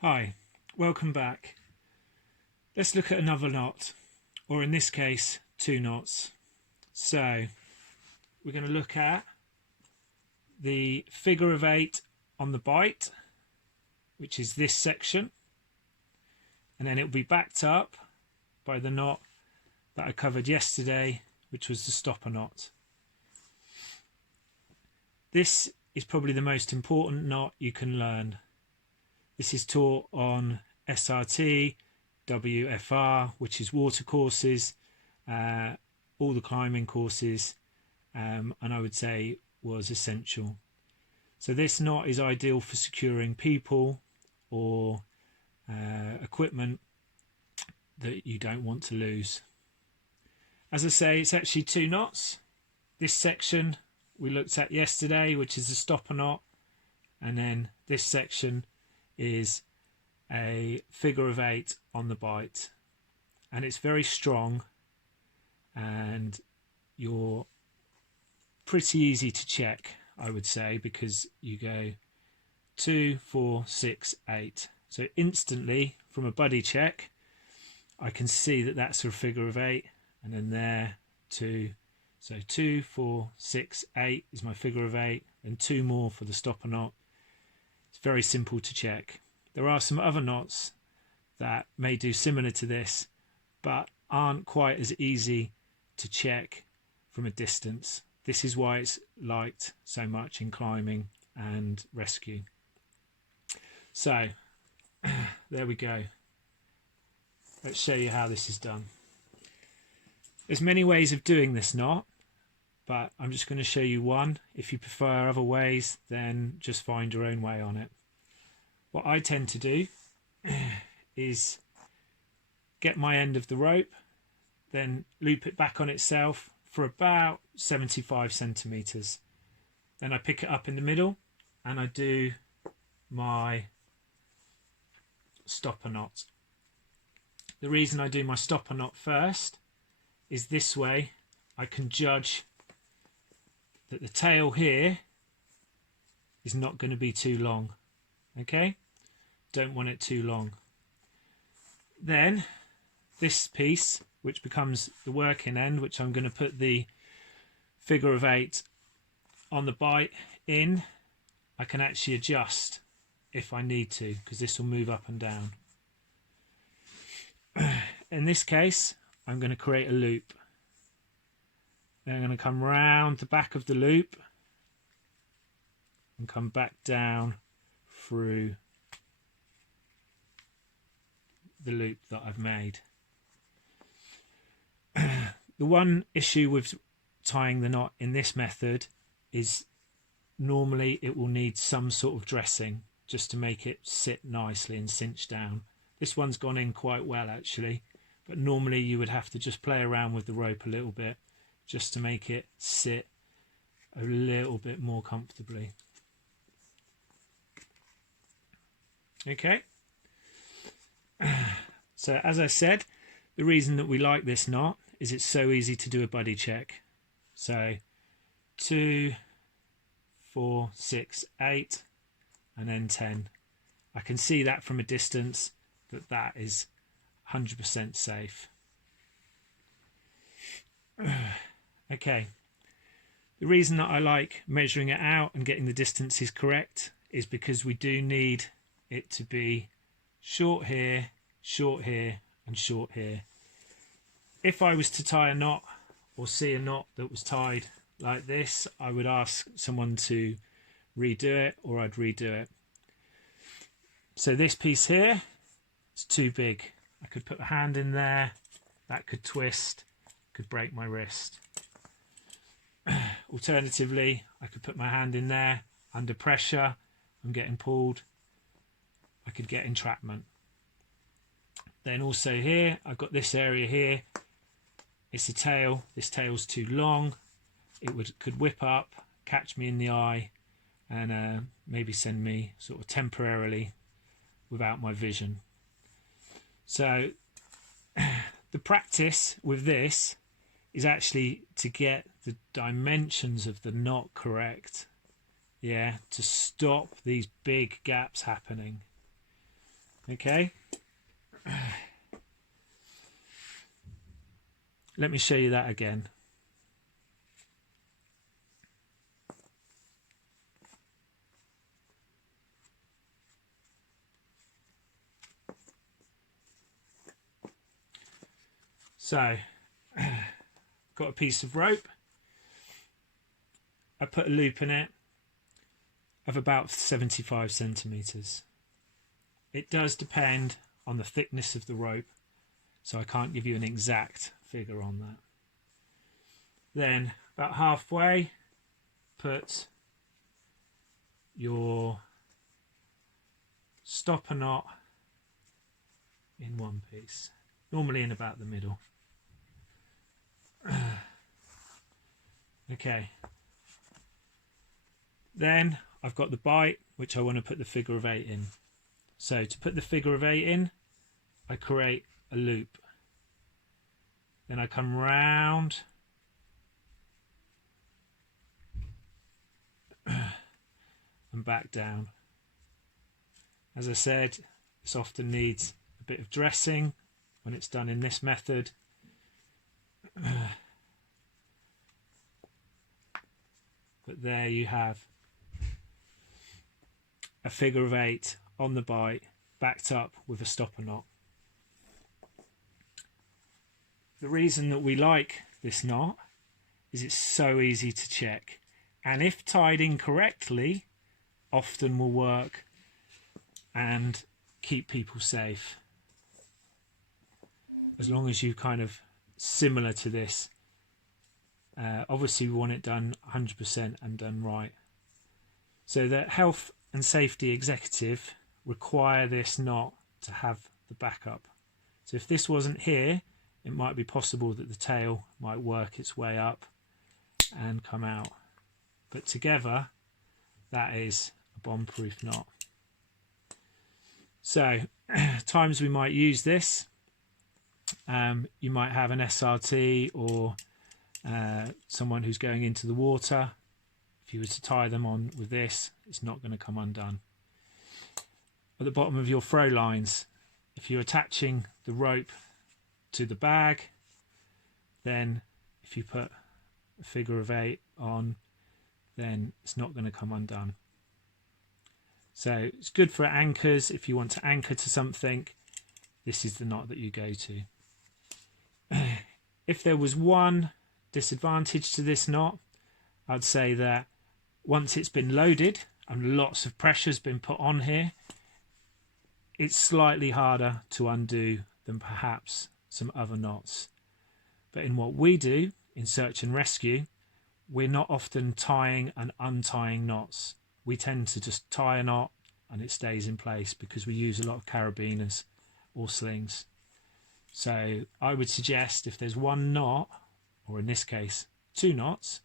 Hi, welcome back. Let's look at another knot, or in this case, two knots. So we're going to look at the figure of 8 on the bight, which is this section, and then it will be backed up by the knot that I covered yesterday, which was the stopper knot. This is probably the most important knot you can learn. This is taught on SRT, WFR, which is water courses, all the climbing courses, and I would say was essential. So this knot is ideal for securing people or equipment that you don't want to lose. As I say, it's actually two knots. This section we looked at yesterday, which is the stopper knot, and then this section is a figure of 8 on the bight, and it's very strong and you're pretty easy to check, I would say, because you go 2, 4, 6, 8. So instantly from a buddy check I can see that that's a figure of 8, and then there 2. So 2, 4, 6, 8 is my figure of 8, and 2 more for the stopper knot. It's very simple to check. There are some other knots that may do similar to this, but aren't quite as easy to check from a distance. This is why it's liked so much in climbing and rescue. So there we go. Let's show you how this is done. There's many ways of doing this knot, but I'm just going to show you one. If you prefer other ways, then just find your own way on it. What I tend to do is get my end of the rope, then loop it back on itself for about 75 centimeters. Then I pick it up in the middle and I do my stopper knot. The reason I do my stopper knot first is this way I can judge that the tail here is not going to be too long. Okay, don't want it too long. Then this piece, which becomes the working end, which I'm going to put the figure of 8 on the bight in, I can actually adjust if I need to, because this will move up and down. In this case, I'm going to create a loop. Then I'm going to come round the back of the loop and come back down through the loop that I've made. The one issue with tying the knot in this method is normally it will need some sort of dressing just to make it sit nicely and cinch down. This one's gone in quite well actually, but normally you would have to just play around with the rope a little bit just to make it sit a little bit more comfortably. Okay, so as I said, the reason that we like this knot is it's so easy to do a buddy check. So 2, 4, 6, 8 and then 10. I can see that from a distance that that is 100% safe. Okay, the reason that I like measuring it out and getting the distances correct is because we do need it to be short here, and short here. If I was to tie a knot or see a knot that was tied like this, I would ask someone to redo it, or I'd redo it. So this piece here is too big. I could put a hand in there, that could twist, could break my wrist. Alternatively, I could put my hand in there under pressure, I'm getting pulled, I could get entrapment. Then also here, I've got this area here, it's a tail, this tail's too long, it could whip up, catch me in the eye, and maybe send me sort of temporarily without my vision. So the practice with this is actually to get the dimensions of the knot correct, yeah, to stop these big gaps happening. Okay, let me show you that again. So, got a piece of rope. I put a loop in it of about 75 centimeters. It does depend on the thickness of the rope, so I can't give you an exact figure on that. Then about halfway, put your stopper knot in one piece, normally in about the middle. Okay, then I've got the bight, which I want to put the figure of 8 in. So to put the figure of 8 in, I create a loop. Then I come round and back down. As I said, this often needs a bit of dressing when it's done in this method. But there you have a figure of 8 on the bight, backed up with a stopper knot. The reason that we like this knot is it's so easy to check, and if tied incorrectly, often will work and keep people safe. As long as you kind of similar to this. Obviously we want it done 100% and done right. So the health and safety executive require this knot to have the backup. So if this wasn't here, it might be possible that the tail might work its way up and come out. But together, that is a bomb-proof knot. So times we might use this. You might have an SRT or someone who's going into the water. If you were to tie them on with this, it's not going to come undone. At the bottom of your throw lines, if you're attaching the rope to the bag, then if you put a figure of 8 on, then it's not going to come undone. So it's good for anchors. If you want to anchor to something, this is the knot that you go to. If there was one disadvantage to this knot, I'd say that once it's been loaded and lots of pressure's been put on here, it's slightly harder to undo than perhaps some other knots. But in what we do in search and rescue, we're not often tying and untying knots. We tend to just tie a knot and it stays in place because we use a lot of carabiners or slings. So I would suggest if there's one knot, or in this case 2 knots,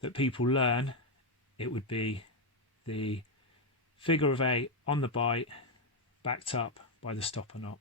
that people learn, it would be the figure of 8 on the bight, backed up by the stopper knot.